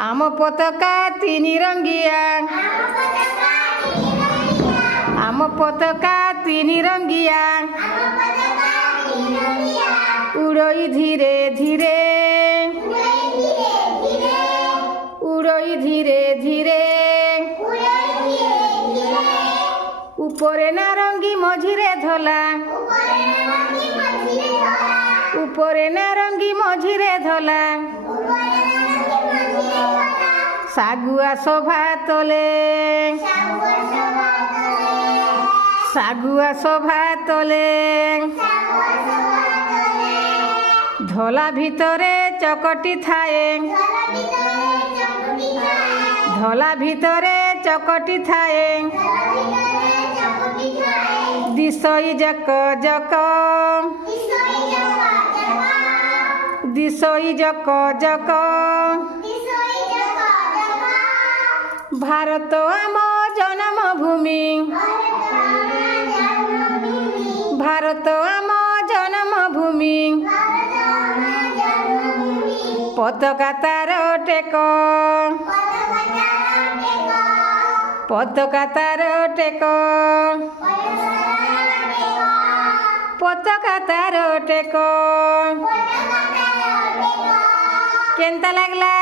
ଆମ ପତାକା ତିନି ରଙ୍ଗିଆ ଆମ ପତାକା ତିନି ରଙ୍ଗିଆ ଉଡ଼ଇ ଧୀରେ ଧୀରେ ଉଡ଼ଇ ଧୀରେ ଧୀରେ উপরে নারঙ্গী মঝিরে ধলা উপরে নারঙ্গী মঝিরে ধলা সাগুয়া শোভা তোলে সাগুয়া শোভা তোলে ধলা ভিতরে চকটি থায়ে ধলা ভিতরে চকটি থায়ে দিশই জক জক দিশই জক জক ভারত আম জন্মভূমি ভারত আম জন্মভূমি পতাকা তার টেক পতাকা তার টেক পতাকা তার টেক কেনতা লাগলা।